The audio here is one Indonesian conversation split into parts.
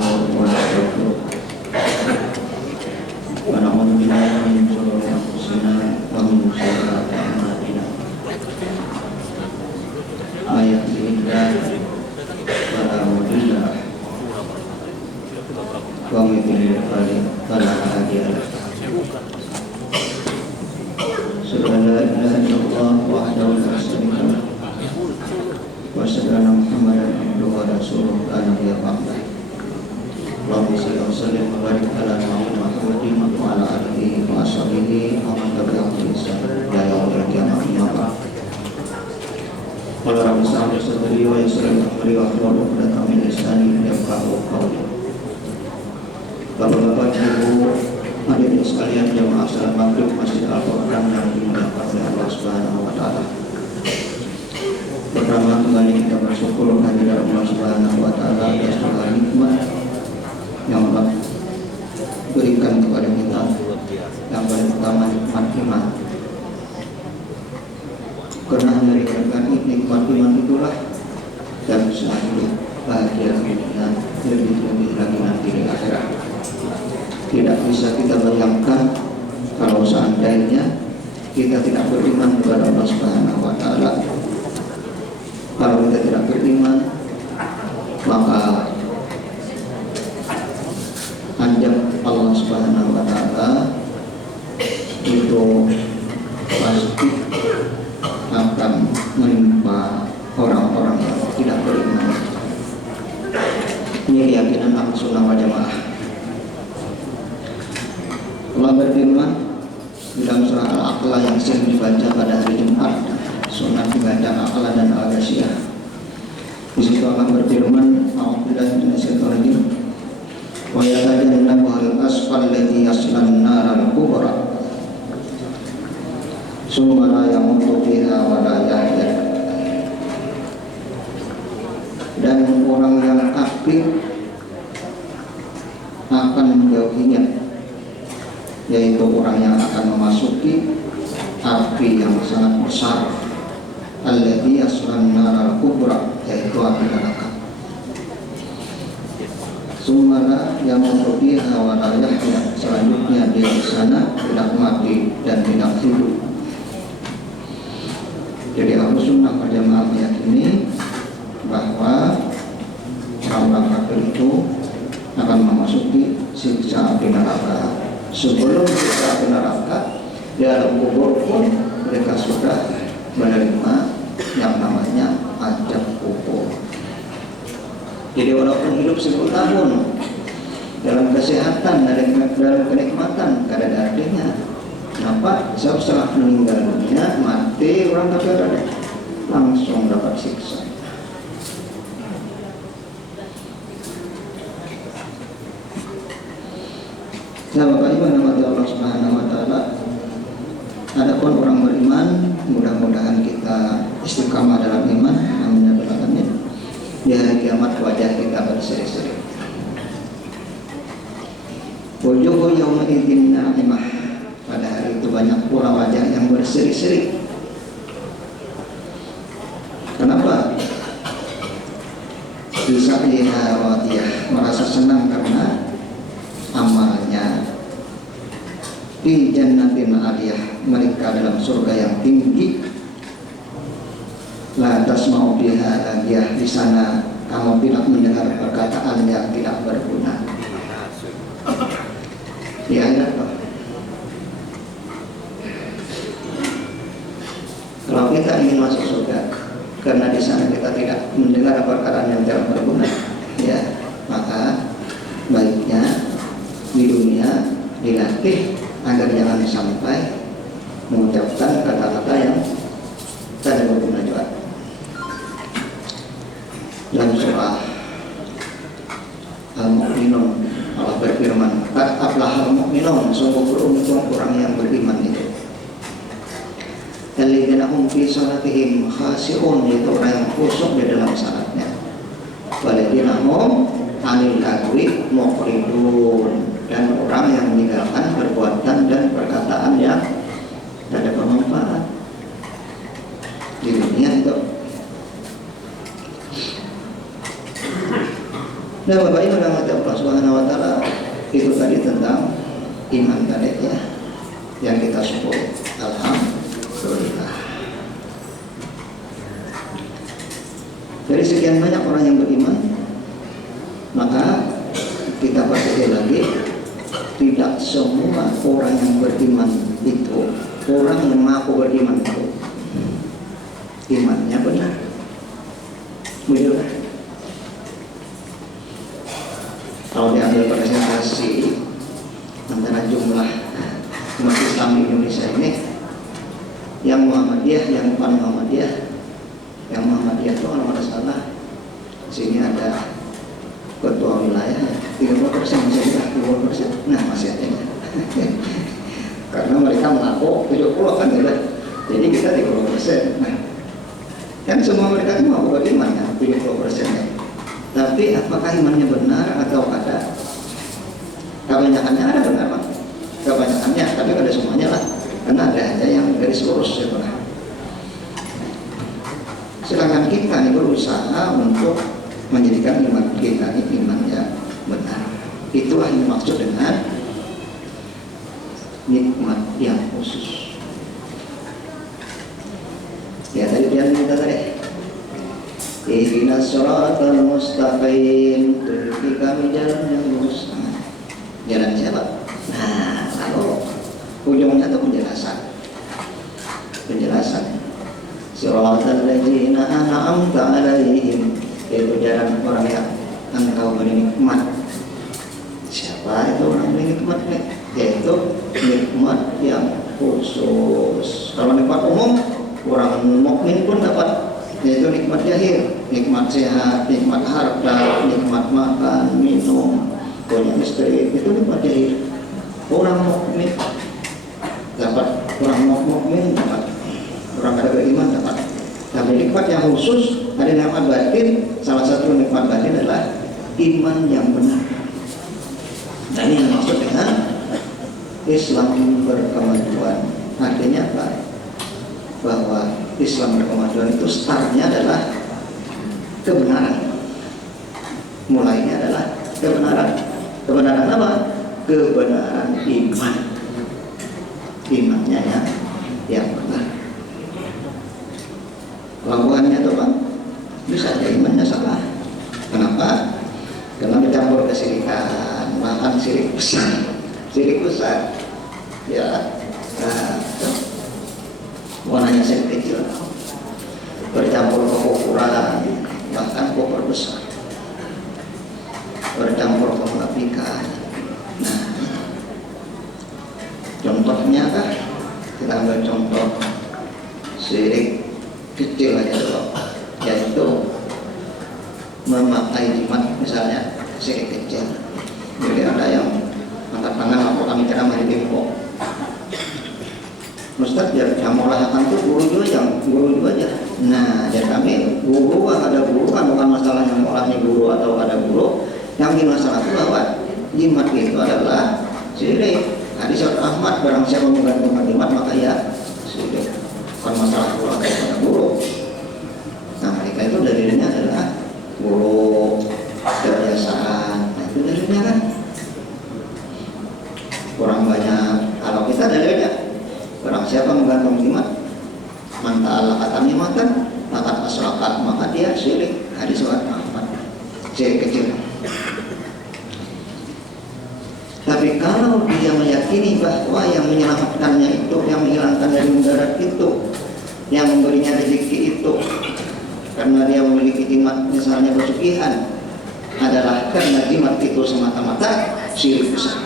ونستغفره ونعوذ بالله من شرور أنفسنا ومن سيئات أعمالنا من يهده الله فلا مضل له ومن يضلل فلا هادي له أشهد أن لا إله إلا الله وحده لا شريك له وأشهد أن محمدا عبده ورسوله لا نبي بعده اللهم صل وسلم وبارك على محمد وعلى آله وصحبه ومن تبعهم بإحسان إلى يوم القيامة أما بعد قال رب اشرح لي صدري ويسر لي أمري واحلل عقدة من لساني يفقهوا قولي. Bapak-bapak, Ibu, hadirin sekalian jemaah salat maghrib Masjid Al-Qur'an yang dimuliakan oleh Allah Subhanahu wa taala. Pertama kembali kita bersyukur kehadirat Allah Subhanahu wa taala atas segala nikmat yang Allah berikan kepada kita. Yang paling utama nikmat iman. Karena dari nikmat iman itulah dan selalu bahagia dunia, lebih lagi nanti di akhirat. Tidak bisa kita bayangkan kalau seandainya kita tidak beriman kepada Allah Subhanahu wa taala. Kalau kita tidak beriman, maka azab Allah Subhanahu wa taala itu pasti akan menimpa orang-orang yang tidak beriman. Ini keyakinan Ahlussunnah wal Jamaah. Allah berfirman di dalam surah Al-Aqlah yang sering dibaca pada hari Jumat, sunat dibaca Al-Aqlah dan Al-Ghasyiyah. Di situ Allah berfirman, "A'udzubillahi minasyaitonir rajim. Wa yatajannabu al-asfal ladzi yaslan naral kubra. Summa la yamutu fiha wa la yahya." Dan orang yang kafir akan menjauhinya, yaitu orang yang akan memasuki api yang sangat besar, alladzi yaslan naral kubra, yaitu api neraka. Sumara yang memperbiha wa la yahya, selanjutnya dia di sana tidak mati dan tidak hidup. Jadi Ahlussunnah wal Jamaah meyakini bahwa orang kafir itu akan memasuki siksa api neraka. Sebelum siksa api neraka di alam kubur pun mereka sudah menerima yang namanya azab kubur. Jadi walaupun hidup 1000 tahun dalam kesehatan, dalam kenikmatan, tidak ada artinya. Kenapa? Setelah meninggal dunia, mati orang kafir langsung dapat siksa. Nah, Bapak Ibu rahmati Allah Subhanahu wa taala. Adapun orang beriman, mudah-mudahan kita istiqamah dalam iman, amin ya rabbal alamin. Di hari kiamat wajah kita berseri-seri. Wujuhu yawma idzin na'imah. Pada hari itu banyak pula wajah yang berseri-seri. Kenapa? Bisa radiyah, merasa senang karena amalnya. Di jannatin aliyah, mereka dalam surga yang tinggi. La tasma'u biha lagiyah, di sana kamu tidak mendengar perkataan yang tidak berguna. Di ayat apa? Kalau kita ingin masuk surga, karena di sana kita tidak mendengar perkataan yang tidak berguna, ya, maka baiknya di dunia dilatih agar jangan sampai mengucapkan kata-kata yang tidak berguna juga. Dalam surah Al-Mu'minun Allah berfirman, "Qad aflahal mu'minun", sungguh beruntung orang yang beriman itu. Alladzina hum fi salatihim khashi'un, yaitu orang yang khusyuk di dalam salatnya. Walladzina hum 'anil lagwi mu'ridun, dan orang yang meninggalkan perbuatan dan perkataan yang tidak bermanfaat di dunia itu. Nah, Bapak Ibu yang dirahmati Allah Subhanahu wa taala, itu tadi tentang iman tadi ya, yang kita syukur. Alhamdulillah. Dari sekian banyak orang yang beriman, maka kita perhatikan lagi, tidak semua orang yang beriman itu, orang yang mengaku beriman itu imannya benar. Begitu kan? Kalau diambil presentasi antara jumlah umat Islam di Indonesia ini, yang Muhammadiyah, yang bukan Muhammadiyah, yang Muhammadiyah itu kalau ada salah, sini ada ketua wilayah 30% masih ada 20%, nah masih ada karena mereka mengaku 70 kan ya, jadi kita 30%. Nah, kan semua mereka itu mau beriman ya 70% ya. Tapi apakah imannya benar atau ada? Kebanyakannya ada benar Pak, kebanyakannya, tapi ada semuanya lah, karena ada aja yang garis lurus ya Pak. Sedangkan kita ini berusaha untuk menjadikan iman kita ini iman yang benar. Itulah yang dimaksud dengan nikmat yang khusus. Ya tadi dia minta tadi, ihdinas shiratal mustaqim, tunjuki kami jalan yang lurus. Jalan siapa? Nah, lalu ujungnya itu penjelasan. Shiratal ladzina an'amta 'alaihim, yaitu jalan orang yang engkau beri nikmat. Siapa itu orang beri nikmat? Yaitu nikmat yang khusus. Kalau nikmat umum, orang mukmin pun dapat, yaitu nikmat zahir, nikmat sehat, nikmat harta, nikmat makan, minum, punya istri, itu nikmat zahir. Orang mukmin dapat, orang mukmin dapat, orang ada beriman dapat. Tapi nikmat yang khusus, ada nikmat batin. Salah satu nikmat batin adalah iman yang benar. Dan ini yang maksud dengan Islam berkemajuan. Artinya apa? Bahwa Islam berkemajuan itu startnya adalah kebenaran. Mulainya adalah kebenaran. Kebenaran apa? Kebenaran iman. Imannya yang benar. Lakuannya itu Pak, bisa aja imannya salah. Kenapa? Karena bercampur kesirikan, bahkan sirik besar. Ya, bukan hanya sirik kecil, bercampur kekufuran, bahkan kufur besar, bercampur kemunafikan. Nah, contohnya kan, kita ambil contoh sirik kecil aja dulu, yaitu memakai jimat misalnya, sirik kecil. Jadi ada yang angkat tangan waktu kami ceramah di Timpo, Ustaz ya yang melakukan itu guru juga aja. Nah, jadi kami guru, ada guru kan bukan masalah yang olahnya guru atau ada guru, yang di masalah itu bahwa jimat itu adalah sirik. Hadis Ahmad, barang siapa menggantungkan jimat maka ya sirik. Bukan masalah guru atau guru. Nah, mereka itu dalilnya adalah guru, kebiasaan. Nah, itu dalilnya kan kurang banyak. Kalau kita dalilnya, barang siapa menggantung jimat, man ta'ala katanya makan, maka asrakat, maka dia syirik. Hadis Ahmad, syirik kecil. Tapi kalau dia meyakini bahwa yang menyelamatkannya itu, yang menghilangkan dari mudarat itu, yang memberinya rezeki itu, karena dia memiliki jimat misalnya pesugihan, adalah karena jimat itu semata-mata syirik besar.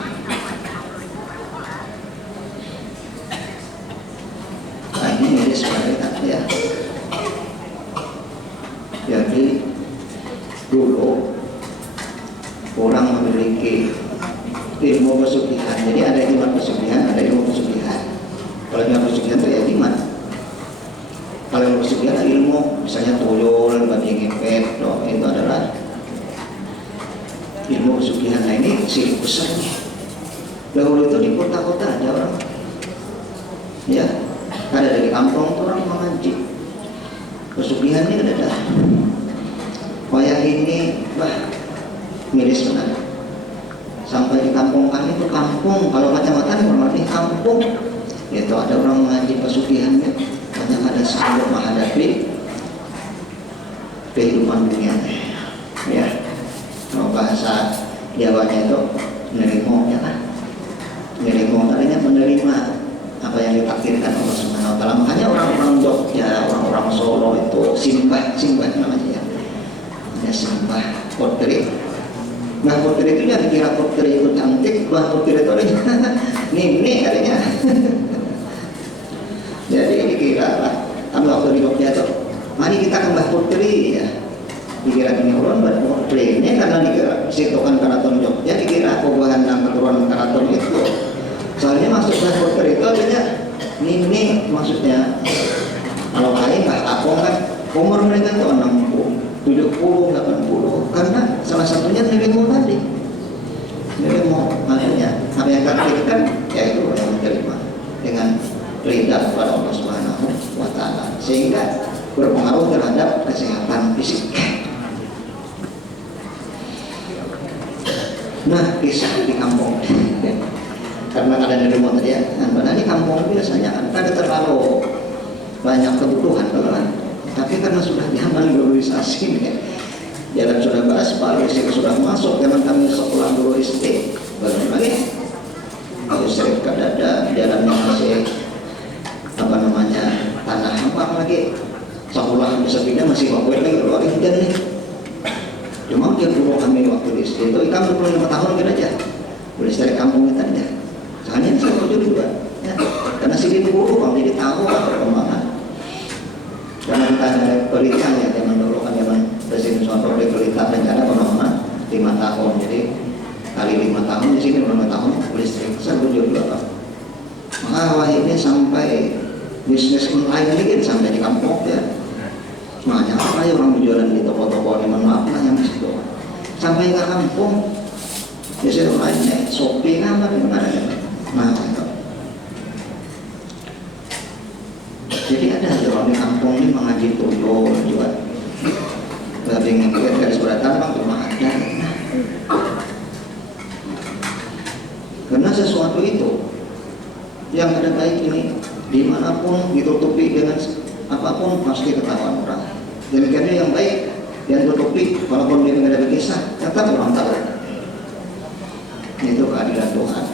Nah, ini sebagai ya. Jadi dulu orang memiliki ilmu pesugihan. Jadi ada jimat pesugihan, ada ilmu pesugihan. Kalau jimat pesugihan itu ya jimat. Kalau ilmu pesugihan ada ilmu, misalnya tuyul, babi ngepet, itu adalah ilmu pesugihan. Nah, ini syirik besar nih. Dahulu itu di kota-kota ada orang, ya, ada dari kampung tuh orang mengaji. Pesugihan ini ada. Wayah ini, bah, miris benar. Sampai di kampung kami itu kampung, kalau kecamatan berarti kampung. Itu ada orang mengaji pesugihannya, banyak ada sanggup menghadapi kehidupan dunia. Ya, kalau bahasa Jawanya itu menerima, ya kan? Menerima artinya menerima apa yang ditakdirkan Allah Subhanahu Wa Taala. Makanya orang-orang Jogja, orang-orang Solo itu simbah namanya ya. Ya simbah potri. Nah potri itu yang dikira potri itu cantik, bah potri itu artinya nini katanya. Jadi dikira lah. Kan waktu di Jogja itu, mari kita ke Mbah Putri ya. Dikira ini orang Mbah Putri ini karena dikira situ kan keraton Jogja, dikira kebuahan dan keturunan keraton itu. Soalnya masuk Mbah Putri itu artinya nini maksudnya. Kalau lain Mbah Apong kan umur mereka itu 60, 70, 80 karena salah satunya nerimo tadi. Nerimo makanya apa yang takdirkan ya itu yang diterima dengan ridha kepada Allah Subhanahu Wa Taala sehingga berpengaruh terhadap kesehatan fisik. Nah kisah di kampung karena ada nerimo tadi ya. Nah di kampung biasanya kan ada terlalu banyak kebutuhan kan. Tapi karena sudah zaman globalisasi ya, jalan sudah beraspal, listrik sudah masuk, zaman kami sekolah dulu SD, baru lagi listrik kadada, jalannya masih apa namanya tanah hampang lagi, sekolah bisa pindah masih bagus lagi keluar hujan nih. Cuma dia dulu kami waktu di SD itu kami 25 tahun kan aja, boleh dari kampung kita aja. Soalnya saya kerja juga, ya. Karena sini dulu kalau jadi tahu perkembangan. Karena kita ada pelitian ya zaman dulu kan zaman Presiden Soeharto pelitian rencana pembangunan 5 tahun, jadi kali 5 tahun di sini 5 tahun listrik saya berjuang juga Pak. Maka akhirnya sampai bisnis online ini kan sampai di kampung ya. Makanya apa ya orang berjualan di toko-toko di mana lah yang situ. Sampai ke kampung bisnis online Shopee kan mana ya. Nah itu. Jadi ada orang di kampung ini mengaji tuyul juga. Tapi ngelihat garis beratan bang cuma ada. Karena sesuatu itu yang ada baik ini dimanapun ditutupi dengan apapun pasti ketahuan orang. Dan karena yang baik yang ditutupi walaupun dia tidak ada kisah tetap orang tahu. Itu keadilan Tuhan.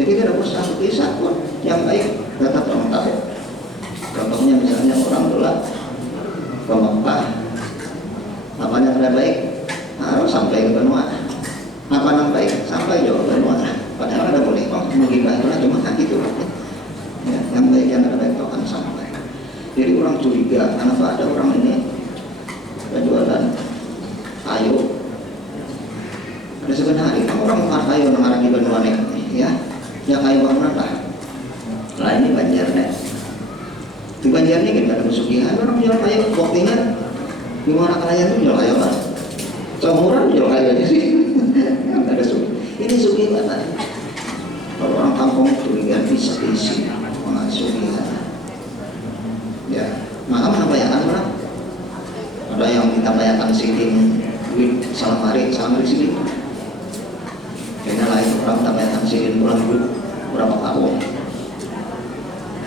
Jadi tidak usah kisah pun yang baik tetap orang tahu. Contohnya misalnya orang gelap ke Mekah, apa yang tidak baik harus sampai ke benua, apa yang baik sampai jauh benua. Padahal ada boleh kok menggibah cuma gitu ya, yang baik yang tidak baik itu akan sampai. Jadi orang curiga kenapa ada orang ini jualan kayu. Ada sebenarnya orang makan kayu mengarang di benua nih ya kayu bangunan lah. Lah ini banjir nih. Di Banjar ini kita ada pesugihan orang jual kayu, buktinya di mana kalian itu jual kayu kan? Seumuran jual kayu aja sih. Ada sugi. Ini sugihan. Kalau orang kampung curiga bisa diisi sugihan. Ya, maka menampayakan orang. Ada yang minta bayakan sidin duit salam hari sidin. Kayaknya lain orang minta bayakan sidin bulan duit berapa tahun.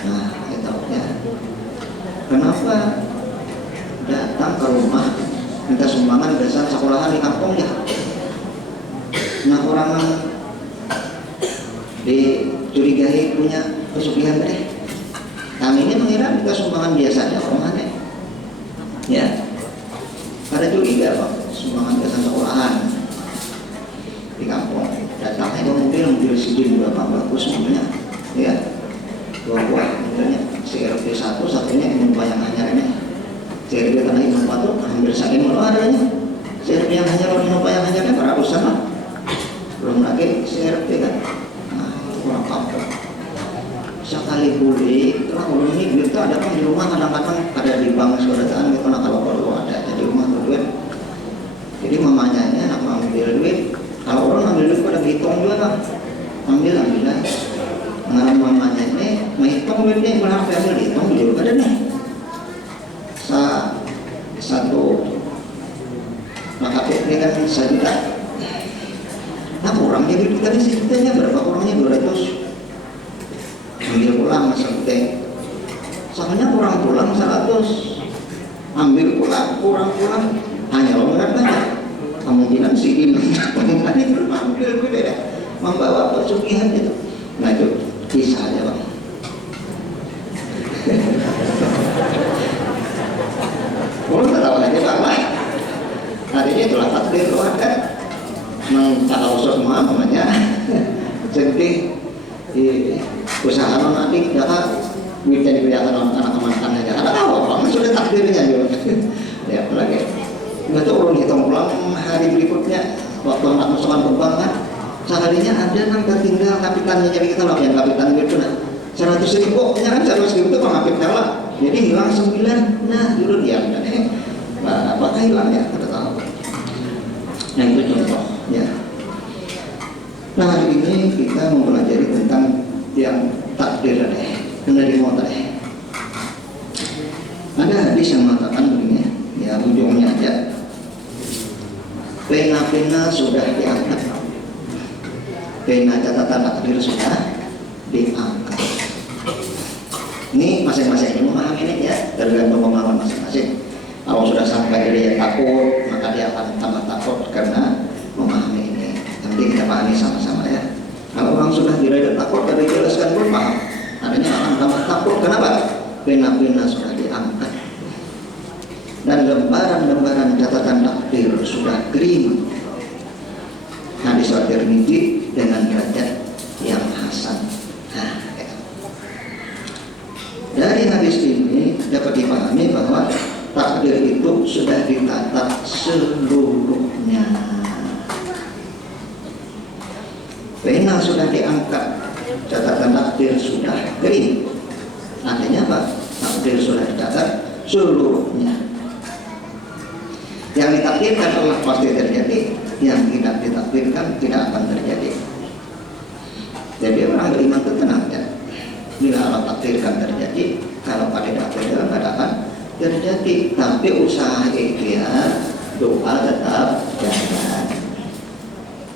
Nah, itu ya. Kenapa datang ke rumah minta sumbangan dasar sekolahan di kampung ya? Nah orang dicurigai punya pesugihan deh. Kami ini mengira minta sumbangan biasa aja orang aneh. Ya, ada curiga Pak, sumbangan dasar sekolahan di kampung. Datangnya ke mobil sidin berapa bagus mobilnya, ya. 2 buah mobilnya. CRP 1, satunya Imam yang hanya ini. CRP karena Imam Patu hampir saking malu adanya. CRP yang hanya Imam yang hanya kan ratusan lah. Belum lagi CRP kan. Nah, kurang kampung. Sekali pulih, kalau ini duit itu ada kan di rumah kadang-kadang ada di bank saudaraan gitu. Nah kalau perlu ada di rumah tuh duit. Jadi mamanya ini anak ambil duit. Kalau orang ambil duit pada hitung juga kan. Ambil lah. Ngarang mamanya ini menghitung duitnya berapa yang dihitung juga ada nih satu maka ini kan 1 juta kurang, jadi kita di sini berapa kurangnya 200, ambil pulang sampai soalnya kurang pulang 100, ambil pulang kurang pulang hanya longgar banyak, kemungkinan si ini tadi belum ambil gue deh membawa pesugihan itu. Nah itu kisahnya bang. Boleh tahu aja bang, hari ini itulah takdir keluarga mengtahu semua namanya jadi usaha nanti dapat bisa kelihatan anak mantannya aja ada apa sudah takdirnya juga ya apalagi nggak tahu urun hitung pulang hari berikutnya waktu anak musuhan terbang kan seharinya ada yang tertinggal kapitannya, jadi kita lah yang kapitan itu nah 100.000 nya kan 100.000 itu pengapitnya lah, jadi hilang 9, nah dulu dia nah, apakah hilang ya kita tahu. Nah itu contoh ya. Nah hari ini kita mempelajari tentang yang takdir menerima tadi. Ada hadis yang mengatakan begini ya, ujungnya aja pena-pena sudah diangkat, pena catatan takdir sudah diangkat. Ini masing-masing ini memahami ini ya, tergantung pemahaman masing-masing. Kalau sudah sampai dia takut, maka dia akan tambah takut karena memahami ini. Nanti kita pahami sama-sama ya. Kalau orang sudah tidak takut, dari jelaskan pun paham. Adanya akan tambah takut. Kenapa? Pena-pena sudah diangkat dan lembaran-lembaran catatan takdir sudah kering. Hadis At-Tirmidzi dengan derajat yang hasan. Nah, ya. Dari hadis ini dapat dipahami bahwa takdir itu sudah ditata seluruhnya. Pena sudah diangkat, catatan takdir sudah kering. Artinya apa? Takdir sudah dicatat seluruhnya. Yang ditakdirkan Allah pasti terjadi, yang tidak ditakdirkan tidak akan terjadi. Jadi orang beriman itu tenang ya. Bila Allah takdirkan terjadi, kalau pada takdirkan tidak akan terjadi. Tapi usaha ikhtiar, doa tetap jalan.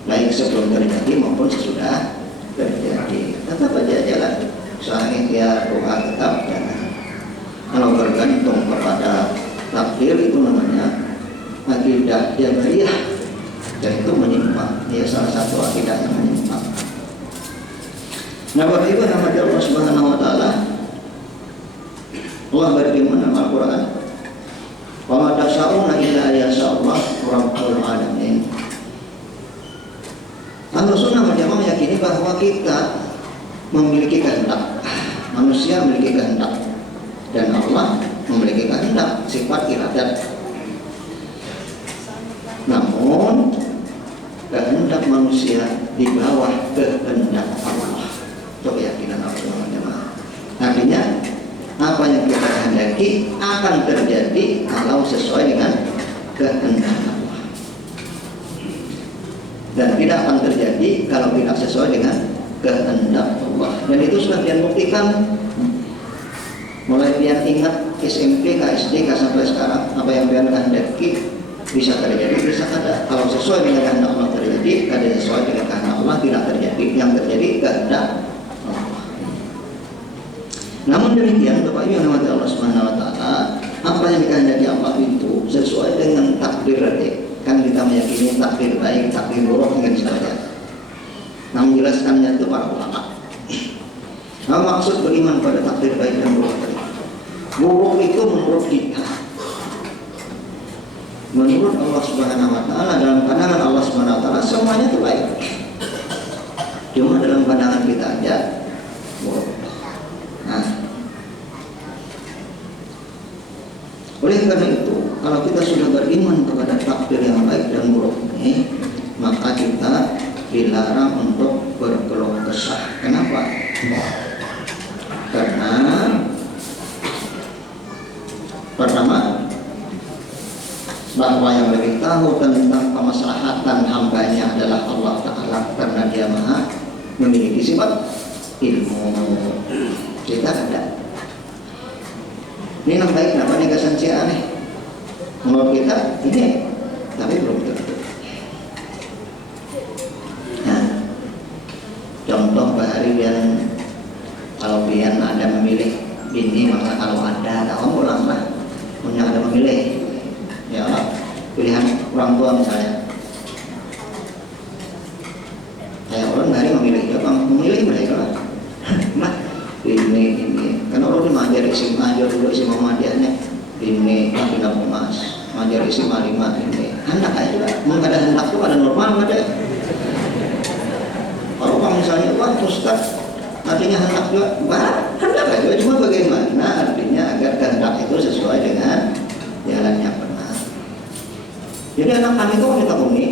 Baik sebelum terjadi maupun sesudah terjadi, tetap aja jalan. Usaha ikhtiar, doa tetap jalan. Kalau bergantung kepada takdir itu namanya akidah jabariyah, dan itu menyimpang. Ya salah satu akidah yang menyimpang. Nah, Bapak Ibu yang dirahmati Allah Subhanahu wa taala, Allah berfirman dalam Al-Qur'an, "Wa ma tasyauna illa yasha'allah rabbul alamin." Ahlussunnah wal Jamaah meyakini bahwa kita memiliki kehendak, manusia memiliki kehendak, dan Allah memiliki kehendak, sifat iradat. Namun kehendak manusia di bawah kehendak Allah. Itu keyakinan Ahlussunnah wal Jamaah. Artinya apa yang kita kehendaki akan terjadi kalau sesuai dengan kehendak Allah, dan tidak akan terjadi kalau tidak sesuai dengan kehendak Allah. Dan itu sudah dia buktikan mulai dia ingat SMP, KSD, sampai sekarang. Apa yang dia kehendaki bisa terjadi, bisa ada. Kalau sesuai dengan kehendak Allah terjadi, ada sesuai dengan kehendak Allah tidak terjadi. Yang terjadi kehendak Allah. Namun demikian, Bapak Ibu yang dirahmati Allah Subhanahu wa taala, apa yang dikehendaki Allah itu sesuai dengan takdir. Kan kita meyakini takdir baik, takdir buruk dengan sebagainya. Nah, menjelaskannya itu para ulama. Nah, maksud beriman pada takdir baik dan buruk tadi. Buruk itu menurut kita. Menurut Allah Subhanahu wa taala, dalam pandangan Allah Subhanahu wa taala semuanya itu baik. Cuma dalam pandangan kita aja buruk. Nah, oleh karena itu, kalau kita sudah beriman kepada takdir yang baik dan buruk ini, maka kita dilarang untuk berkeluh kesah. Kenapa? Karena pertama, bahwa yang lebih tahu tentang kemaslahatan hambanya adalah Allah Ta'ala, karena dia maha memiliki sifat ilmu. Kita ada. Ini yang baik, kenapa nih kesan si aneh? Menurut kita ini, tapi belum tentu. Nah, Contoh bahari yang kalau pian ada memilih bini, maka kalau ada kamu ulanglah punya ada memilih, ya pilihan orang tua misalnya. Kayak orang dari memilih, ya bang memilih mereka lah. Nah ini kan orang di majar isi majar dulu isi Muhammadiyahnya ini lagi nabung emas majar isi 5 ini hendak aja juga, mau ada hendak tuh ada normal ada. Kalau misalnya wah Ustaz artinya hendak juga, hendak aja cuma bagaimana artinya agar kehendak itu sesuai dengan jalan yang benar. Jadi anak kami itu wanita umi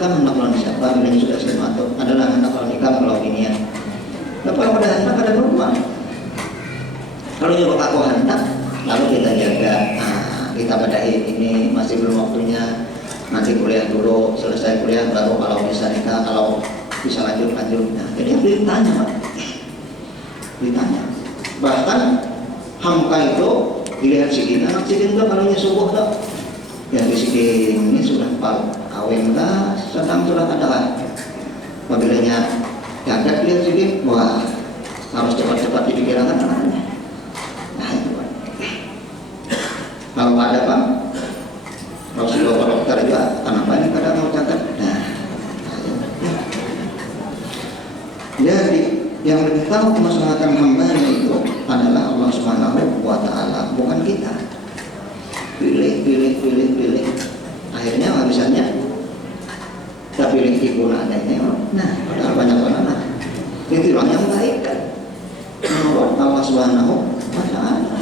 kan hendak lawan siapa, bilangnya sudah selamat adalah hendak lawan nikah kalau ini ya. Nah kalau ada hendak ada normal. Kalau juga aku hendak lalu kita jaga, kita padahi ini masih belum waktunya, nanti kuliah dulu, selesai kuliah baru kalau bisa nikah, kalau bisa lanjut. Nah, jadi ditanya Pak, ditanya. Bahkan hamka itu dilihat sidin, anak sidin itu kalau subuh tuh ya di sidin ini sudah kawin lah, sedang sudah ada kan. Apabila jagat lihat sidin, wah harus cepat-cepat dipikirkan anaknya. Nah itu Pak. Kalau ada Pak, kalau sudah dokter juga, kenapa ini kadang mau jagat? Nah, jadi yang lebih tahu kemaslahatan hambanya itu adalah Allah Subhanahu wa Ta'ala, bukan kita. Pilih. Akhirnya habisnya kita pilih ibu adanya. Nah, padahal banyak anak. Itu yang baik kan. Menurut Allah Subhanahu wa Ta'ala.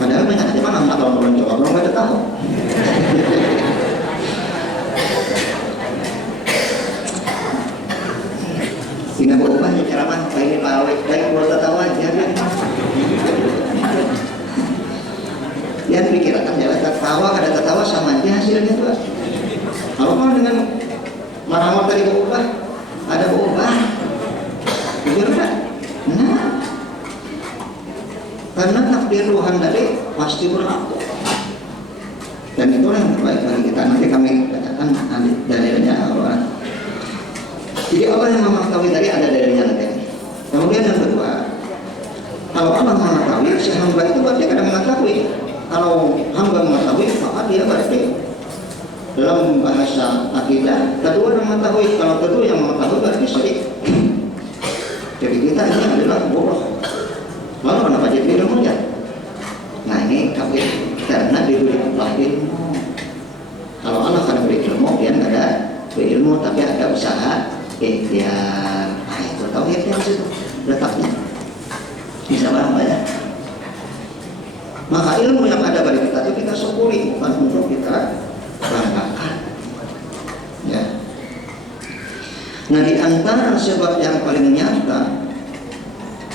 Padahal banyak aja mana anak kalau belum coba belum ada tahu. Tidak berubah ya ceramah ini pawai baik buat tertawa aja kan. Ya pikirkan jalan tertawa sama aja hasilnya tuh. Kalau mau dengan marah tadi berubah, ada berubah, jujur kan? Nah, karena takdir Tuhan tadi pasti berlaku. Dan itulah yang terbaik bagi kita. Nanti kami bacakan dalilnya Allah. Jadi Allah yang mengetahui tadi ada dalilnya nanti. Kemudian yang kedua, kalau Allah mengetahui, si hamba itu berarti kadang mengetahui. Kalau hamba mengetahui, maka dia berarti dalam bahasa akidah, kedua yang mengetahui. Kalau kedua yang mengetahui berarti syirik. Jadi kita ini adalah bodoh. Lalu kenapa jadi ilmu ya? Nah ini kafir karena diberi Allah ilmu. Kalau Allah akan beri ilmu, dia nggak ada berilmu, tapi ada usaha ikhtiar. Nah itu tauhidnya di situ letaknya. Bisa paham ya? Maka ilmu yang ada pada kita itu kita syukuri, bukan untuk kita banggakan. Ya. Nah di antara sebab yang paling nyata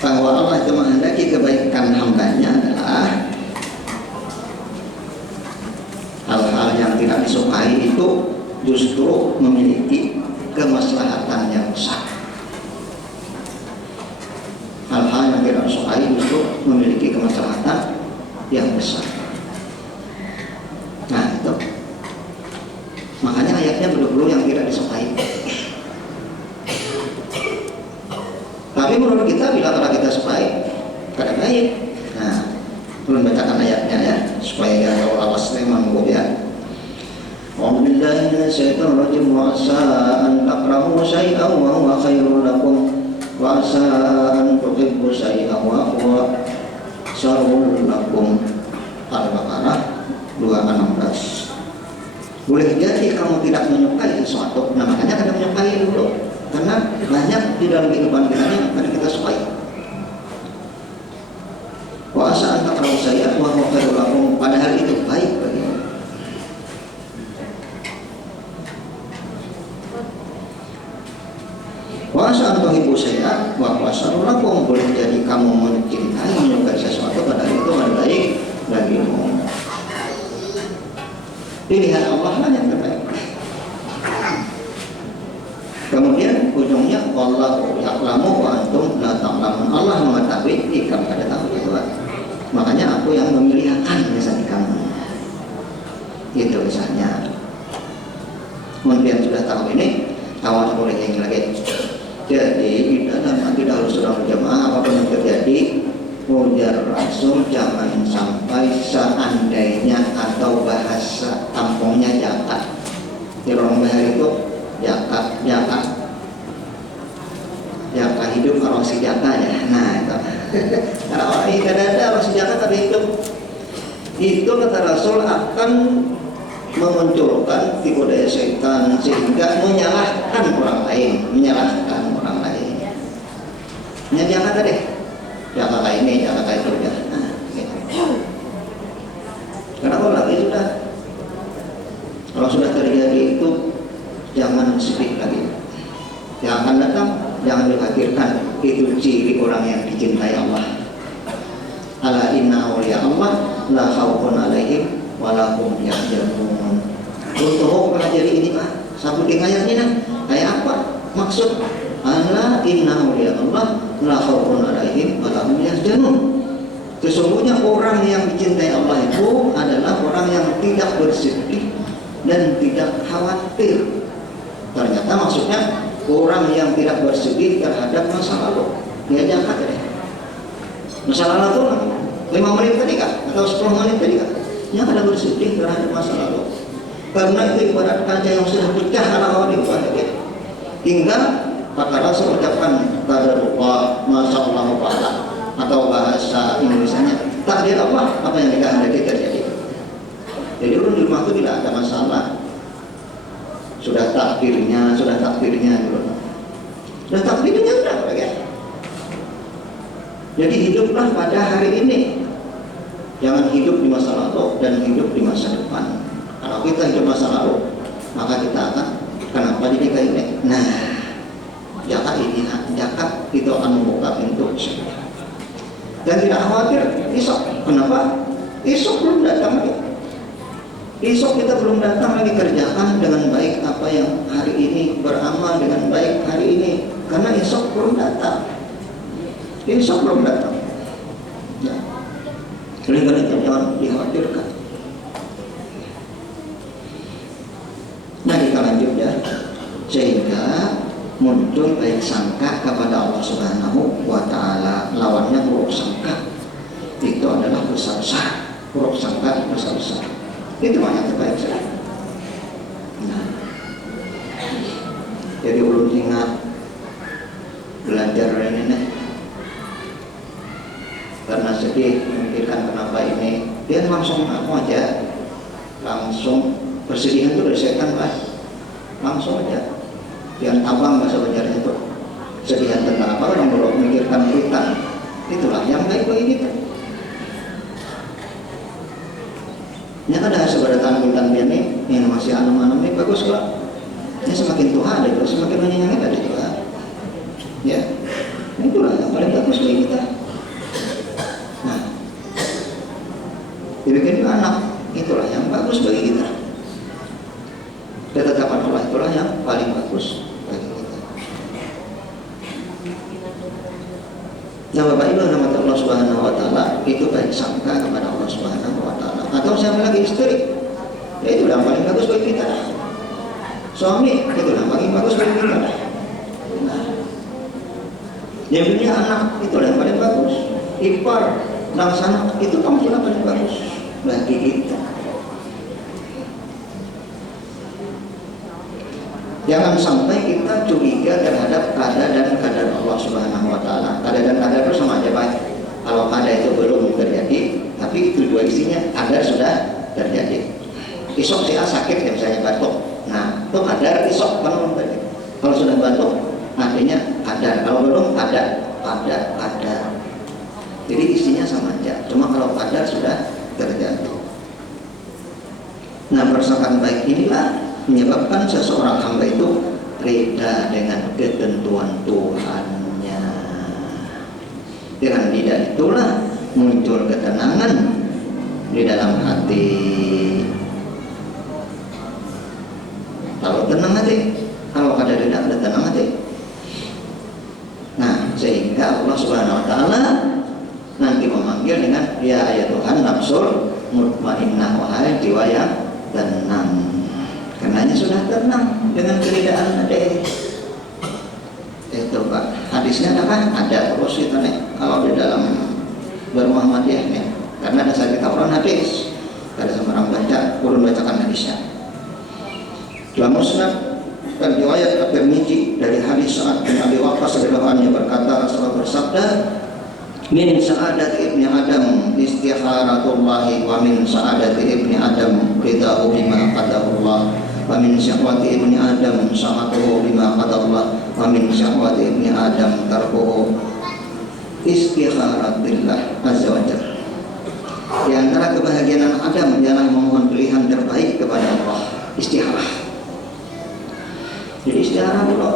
bahwa Allah itu menghendaki kebaikan hambanya adalah hal-hal yang tidak disukai itu justru memiliki kemaslahatan yang besar. Hal-hal yang tidak disukai justru memiliki kemaslahatan yang besar. Nah itu makanya ayatnya betul-betul yang tidak disukai. Tapi menurut kita bila kalau kita sukai kada baik. Nah, belum bacakan ayatnya ya supaya dia tahu awas memang ya. Alhamdulillah syaitan rajim wa asa an takrahu syai'an wa huwa khairul lakum wa asa an tuhibbu syai'an wa huwa syarrul lakum. Al-Baqarah 216. Boleh jadi kamu tidak menyukai sesuatu, nah makanya kadang menyukai dulu. Karena banyak di dalam kehidupan kita ini yang kita sukai. Wa asa an takrahu syai'an wa huwa khairul lakum, padahal itu baik bagimu. Wa asa an tuhibbu syai'an wa huwa syarrul lakum, boleh jadi kamu mencintai menyukai sesuatu padahal itu baik bagimu. Pilihan Allah lah yang terbaik. Kemudian ujungnya wallahu ya'lamu wa antum la ta'lamun. Allah mengetahui, kamu tidak tahu itu. Makanya aku yang memilihkan misalnya kamu. Itu misalnya. Kemudian sudah tahu ini, kawan boleh yang lagi. Jadi di dalam akidah Ahlussunnah wal Jamaah apapun yang terjadi, ujar Rasul jangan sampai seandainya atau bahasa kampungnya jakat. Di orang Bahar itu jakat hidup kalau si jakanya. Nah itu. Kalau orang ini ada kalau si jakat tapi hidup, itu kata Rasul akan memunculkan tipu daya setan sehingga menyalahkan orang lain. Ini jakat tadi. Jakat kayak ini, jakat kayak itu ya. Nah, gitu. Karena kalau lagi kalau sudah terjadi itu jangan sedih lagi. Yang akan datang jangan dikhawatirkan, itu ciri orang yang dicintai Allah. Ala inna awliya Allah la khaufun alaihim wa lahum yahzanun. Untuk pelajari ini Pak, satu ayat ini kayak apa? Maksud ala inna awliya Allah la khaufun alaihim wa lahum yahzanun. Sesungguhnya orang yang dicintai Allah itu adalah orang yang tidak bersedih dan tidak khawatir. Ternyata maksudnya orang yang tidak bersedih terhadap masa lalu. Dia jahat deh. Masa lalu itu 5 menit tadi kah? Atau 10 menit tadi kah? Dia tidak bersedih terhadap masa lalu. Karena itu ibarat kaca yang sudah pecah ala awal ibarat dia. Hingga kata Rasul ucapkan qadarullah masya Allah ta'ala, atau bahasa Indonesianya takdir Allah apa yang dikehendaki terjadi. Jadi di rumah itu tidak ada masalah. Sudah takdirnya dulu. Dan takdirnya sudah ya. Jadi hiduplah pada hari ini. Jangan hidup di masa lalu dan hidup di masa depan. Kalau kita hidup masa lalu, maka kita akan kenapa jadi kayak ini? Nah, zakat itu akan membuka pintu surga. Dan tidak khawatir esok. Kenapa? Esok belum datang lagi. Esok kita belum datang lagi, kerjakan dengan baik apa yang hari ini, beramal dengan baik hari ini, karena esok belum datang. Ya. Oleh karena itu jangan dikhawatirkan. Nah kita lanjut ya, sehingga muncul baik sangka kepada Allah Subhanahu wa Ta'ala. Lawannya buruk sangka, itu adalah besar-besar. Buruk sangka besar-besar. Itu yang terbaik saja. Nah, jadi belum ingat belajar ini nih. Karena sedih memikirkan kenapa ini, dia langsung aku aja, langsung persedihan itu dari setan lah, langsung aja. Yang abang bahasa Banjarnya itu sedihan tentang apa orang belum memikirkan hutan, itulah yang baik bagi kita. Ini ada sebaratan hutan ini yang masih anom-anom ini bagus lah. Ini semakin tua ada itu, semakin menyenangkan ada juga. Ya, itulah yang paling bagus bagi kita. Nah, dibikin anak, itulah yang bagus bagi kita. Ketetapan Allah itulah yang paling bagus bagi kita. Nah, Bapak Ibu nama Allah Subhanahu wa Ta'ala, itu baik sangka kepada Allah Subhanahu wa Ta'ala. Atau siapa lagi istri, ya itu yang paling bagus bagi kita. Suami, itu yang paling bagus bagi kita. Nah, yang punya anak, itu yang paling bagus. Ipar, laksana, itu kamu yang paling bagus bagi kita. Jangan sampai kita curiga terhadap kadar dan kadar Allah Subhanahu wa Ta'ala. Kadar dan kadar itu sama aja baik. Kalau kadar itu belum terjadi, tapi itu dua isinya, kadar sudah terjadi. Isok si A sakit ya misalnya batuk. Nah, itu kadar isok kalau belum terjadi. Kalau sudah batuk, artinya kadar. Kalau belum kadar. Jadi isinya sama aja. Cuma kalau kadar sudah terjadi. Nah, perasaan baik inilah menyebabkan seseorang hamba itu reda dengan ketentuan Tuhannya. Dengan lidah itulah muncul ketenangan di dalam hati. Kalau tenang hati, kalau ada lidah ada tenang hati. Nah, sehingga Allah Subhanahu wa Ta'ala nanti memanggil dengan ya Tuhan nafsul mutmainnah, wahai jiwa yang tenang. Karenanya sudah tenang dengan keridaan ada itu. hadisnya ada terus kita nih kalau di dalam bermuhammadiyah nih, karena dasar kita Quran hadis, ada seorang baca ulun bacakan hadisnya. Dalam musnad dan riwayat At-Tirmidzi dari hadis Sa'ad bin Abi Waqqas radhiyallahu anhu berkata, Rasulullah bersabda, min sa'adati ibni Adam istikharatullahi wa min sa'adati ibni Adam rida'u bima qadahullah wa min syahwati ibni Adam sa'atuhu bima qadallah wa min syahwati ibni Adam tarkuhu istikharatillah azza wa jalla. Di antara kebahagiaan Adam ialah memohon pilihan terbaik kepada Allah, istikharah. Jadi istikharah dulu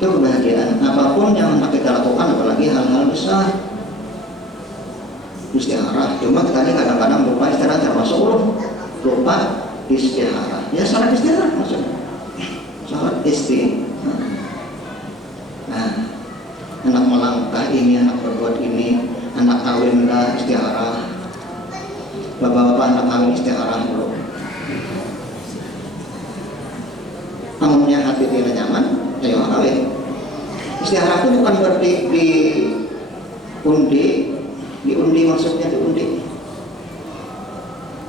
itu kebahagiaan. Apapun yang kita lakukan, apalagi hal-hal besar, istikharah. Cuma kita ini kadang-kadang lupa istikharah, termasuk lupa istikharah. Ya salat istikharah maksudnya. Salat istikharah. Nah, anak melangkah ini, anak berbuat ini, anak kawin lah istikharah. Bapak-bapak anak kawin istikharah dulu. Amunnya hati tidak nyaman, ayo kawin. Istikharah itu bukan berarti diundi maksudnya diundi.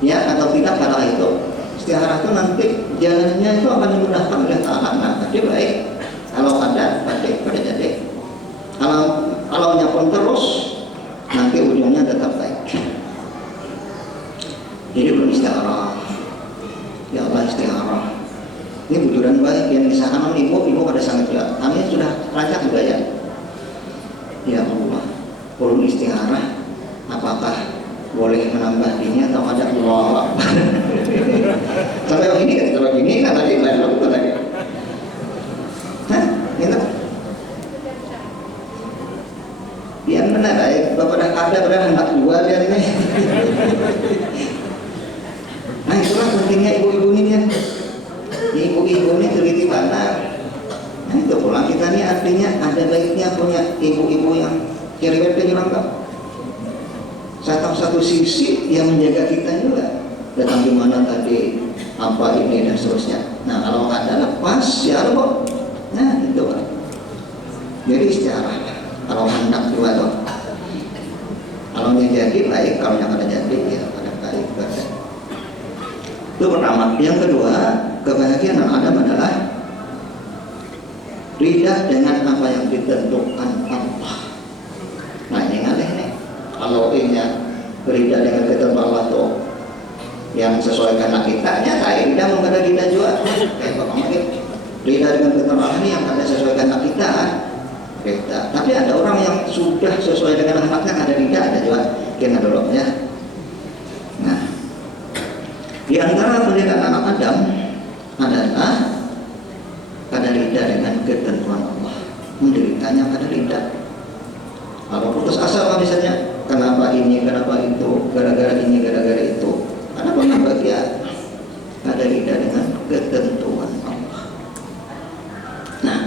Ya atau tidak kala itu. Istikharah itu nanti jalannya itu akan dimudahkan oleh Ta'ala. Nah, jadi baik kalau ada pada jadi. Kalau nyapon terus, nanti ujungnya tetap baik. Jadi belum istikharah. Ya Allah istikharah. Ini bujuran baik yang disahkan ibu pada sangat juga. Kami sudah lancar juga ya. Ya Allah, perlu istikharah. Apakah boleh menambah ini atau ada Allah? Sampai begini kan, kalau begini kan tadi lain lakukan lagi. Hah? Gitu? Biar benar baik. Bapak dah ada pada hendak jual dia ini. Nah itulah pentingnya ibu-ibu ini ya. Ibu-ibu ini teliti benar. Nah itu pulang kita ini artinya ada baiknya punya ibu-ibu yang kira-kira penyerang tak. Satu sisi yang menjaga kita juga. Datang di mana tadi apa ini dan seterusnya. Nah kalau ada lepas ya kok. Nah itu kan. Jadi istikharah. Kalau hendak juga tuh. Kalau yang jadi baik, kalau yang ada jadi ya ada baik. Itu pertama. Yang kedua, kebahagiaan yang ada adalah ridha dengan apa yang ditentukan Allah. Nah ini aneh nih. Kalau ini ridha dengan ketentuan Allah tuh yang sesuai karena kitanya, saya ridha mengada ridha juga. Mungkin ridha dengan ketentuan Allah ini yang ada sesuai karena kita. Ridha. Tapi ada orang yang sudah sesuai dengan anaknya ada ridha, ada juga kena dulu ya. Nah, di antara pendirian anak Adam adalah kada ridha dengan ketentuan Allah, menderitanya kada ridha. Kalau putus asa misalnya, kenapa ini, kenapa itu, gara-gara ini, gara-gara itu, kenapa dia kada ridha dengan ketentuan Allah. Nah,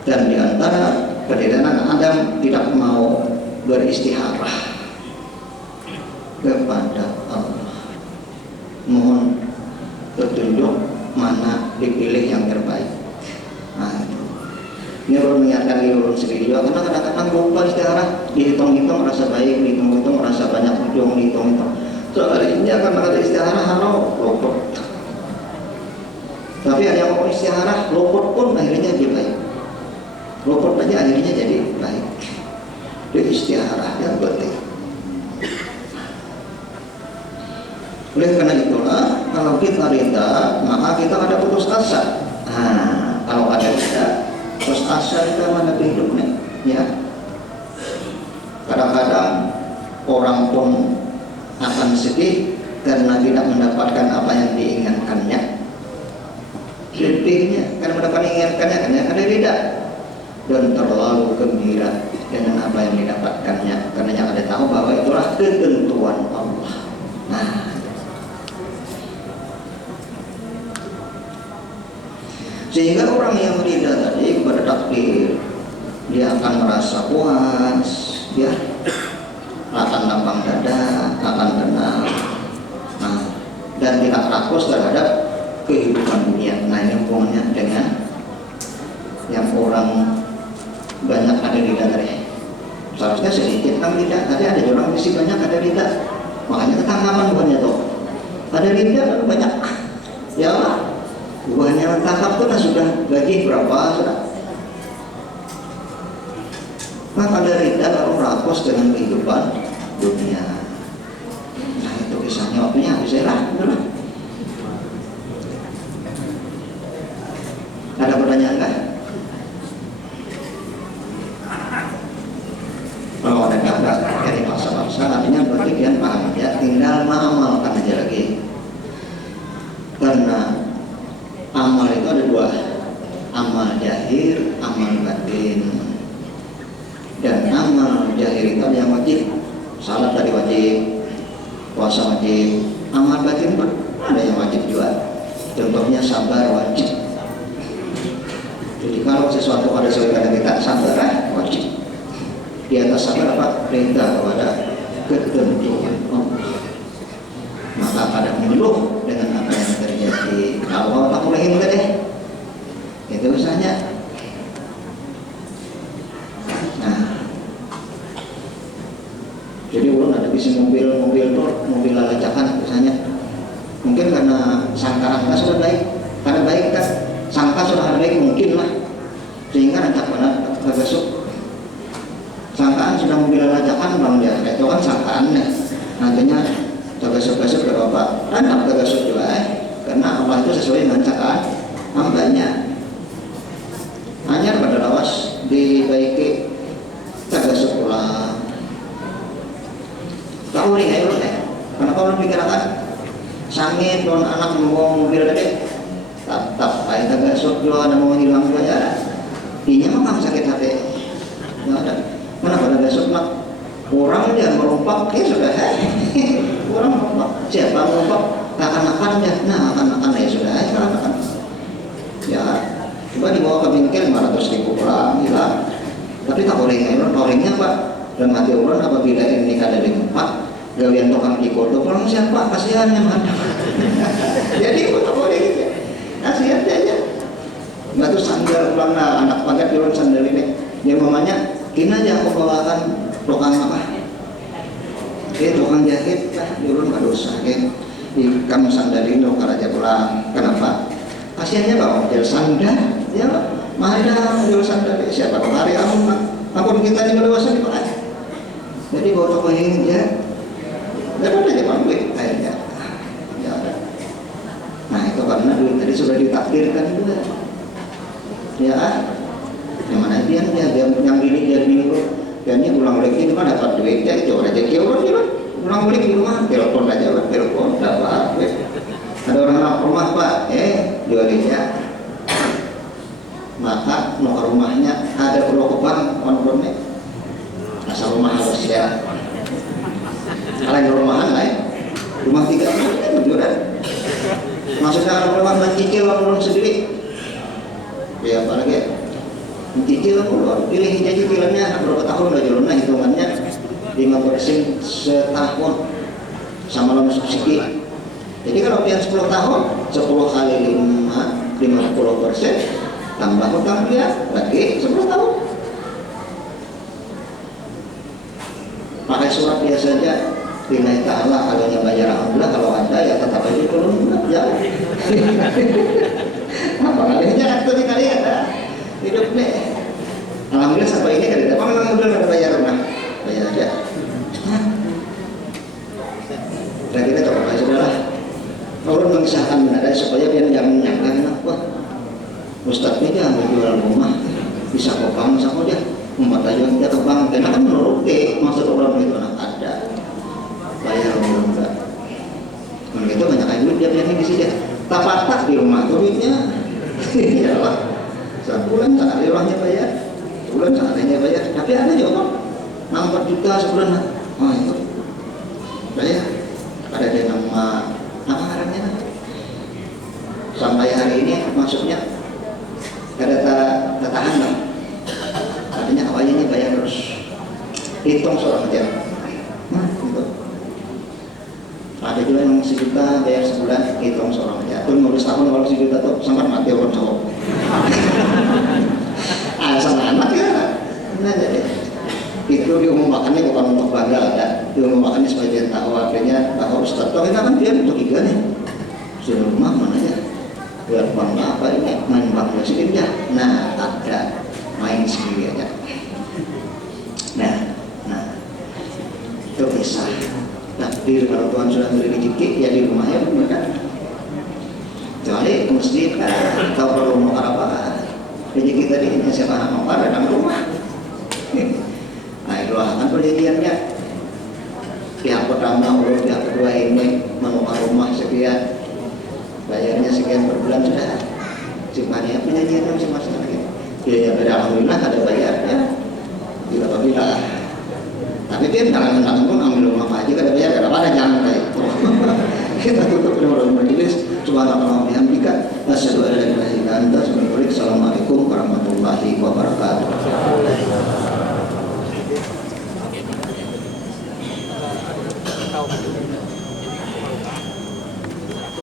dan di antara pendirian anak Adam tidak mau beristikharah kepada Allah, mohon petunjuk mana dipilih yang terbaik. Nah, ini orang mengingatkan diri orang sendiri juga, karena kadang-kadang lupa istikharah, dihitung-hitung merasa baik, dihitung-hitung merasa banyak ujung, dihitung-hitung. Soalnya karena ada istikharah halau luput. Tapi ada yang mau istikharah luput pun akhirnya dia baik. Luput aja akhirnya jadi baik. Jadi istikharah yang penting. Oleh karena itulah kalau kita ridha, maka kita ada putus asa. Nah, kalau ada ridha, putus asa kita mana hidupnya? Ya. Kadang-kadang orang pun akan sedih karena tidak mendapatkan apa yang diinginkannya. Sedihnya karena mendapatkan inginkannya karena ada ridha, dan terlalu gembira dengan apa yang didapatkannya karena yang ada tahu bahwa itulah ketentuan Allah. Nah, sehingga orang yang ridha tadi kepada takdir, dia akan merasa puas, ya, akan lapang dada, akan tenang, nah, dan tidak rakus terhadap kehidupan dunia. Nah ini hubungannya dengan yang orang banyak ada rida tadi. Seharusnya sedikit kan rida, tapi ada orang isi banyak ada rida. Makanya ketangkapan bukannya tuh. Ada rida lalu banyak. Ya Allah, bukannya tangkap tuh sudah gaji berapa sudah. Maka ada rida lalu rapos dengan kehidupan dunia. Nah itu kisahnya waktunya habis lah. Ada pertanyaan kan? Kalau ada kata dari bangsa-bangsa artinya berarti kalian paham ya, tinggal mengamalkan aja lagi. Karena amal itu ada dua, amal jahir, amal batin. Dan amal jahir itu ada yang wajib, salat tadi wajib, puasa wajib. Amal batin pun ada yang wajib juga. Contohnya sabar wajib. Jadi kalau sesuatu ada sesuai dengan kita sabar wajib. Di atas sabar apa? Perintah kepada ketentuan Allah. Maka pada mengeluh dengan apa yang terjadi. Kalau tak boleh mulai deh. Itu usahanya. Nah, jadi ulun ada bisnis mobil lalacakan usahanya. Mungkin karena sangkaan kita sudah baik, karena baik kan sangka sudah baik mungkin lah, sehingga nanti pada tergesuk. Sangkaan sudah mobil lalacakan bang dia, itu kan sangkaannya. Nantinya tergesuk-gesuk ke bapak, kan tak tergesuk juga karena Allah itu sesuai dengan sangkaan hambanya. Hanya pada lawas dibaiki tergesuk pula. Tahu nih ayo kenapa orang pikirkan sangit don anak membawa mobil tadi tetap kayak tergesuk juga ada mau hilang juga. Inya mah sakit hati. Nggak ada. Kenapa ada besok mak? Orang dia merompak, ya sudah. Orang merompak. Siapa merompak? Akan-akan ya. Nah akan-akan ya sudah. Akan-akan. Ya, coba dibawa ke bengkel 500.000 pulang, hilang. Tapi tak boleh ngelon, orangnya pak. Dan mati orang apabila ini kada di tempat, gawian tukang dikodo, pulang siapa? Kasihan yang ada. Jadi tak boleh gitu. Kasihan aja. Nggak tuh sandal pulang anak pakai turun sandal ini. Yang mamanya kina aja aku bawakan tukang apa? Tukang jahit lah, turun nggak dosa. Di kamu sandalin dong kalau aja pulang. Kenapa? Kasiannya bawa model sandal, ya mana model sandal siapa kemari ampun kita di dewasa dipakai. Jadi bawa toko ini ya, dapat aja pamit akhirnya. Ya ada. Nah itu karena duit tadi sudah ditakdirkan juga. Ya. Yang mana dia yang ini dia bini kok dan ini pulang balik ini kan dapat duit ya itu orang jadi orang juga pulang balik di rumah telepon aja telepon dapat ada orang rumah pak jualnya maka mau ke rumahnya ada perlokopan kondomnya asal rumah harus ya kalian rumahan lah ya rumah 3 kan jualan maksudnya rumah mencicil orang sendiri ya apalagi mencicil pilih cicilannya berapa tahun udah jalannya hitungannya 5% setahun sama lo subsidi. Jadi kalau dia 10 tahun 10 kali 50% tambah hutang dia lagi 10 tahun. Pakai surat biasa saja Lillahi ta'ala kalau bayar alhamdulillah kalau ada ya tetap aja turun ya. Apalagi itu kali ada hidup nih. Alhamdulillah sampai ini kan apa memang udah ada bayar rumah bayar aja. Dan kita coba saudara Allah mengisahkan benar supaya biar jangan nyangka wah Ustadz ini dia jual rumah bisa kopang sama dia membuat aja dia ke bank karena kan menurut maksud orang itu anak ada bayar orang enggak begitu banyak aja duit dia punya di sini tak di rumah duitnya ya Allah sebulan sekali orangnya bayar sebulan sekalinya bayar tapi ada juga 4 juta sebulan oh itu bayar ada dia nama ngarannya sampai hari ini maksudnya ada tahan lah artinya awalnya ini bayar terus hitung seorang aja gitu. Ada juga yang 1 juta bayar sebulan hitung seorang aja pun 15 tahun kalau 1 juta tuh sempat mati orang cowok sama anak ya bangga ada di rumah makannya sebagian tahu akhirnya tahu Ustaz toh kita kan dia untuk ikan nih sudah rumah mana ya buat bangga apa ini main bangga sedikit ya nah ada main sendiri aja nah itu bisa takdir kalau Tuhan sudah beri rezeki ya di rumahnya mereka kecuali ke masjid atau perlu mau apa rezeki tadi hanya siapa anak mau dalam rumah. Nah itu akan perjanjiannya pihak pertama urut pihak kedua ini menukar rumah sekian bayarnya sekian per bulan sudah simpannya perjanjiannya masing-masing lagi ya alhamdulillah ada bayarnya juga apabila tapi dia tangan pun ambil rumah Pak Haji kada bayar kada pada jangan kayak kita tutup dengan majelis subhanallah bihamdika asyhadu an la ilaha illa anta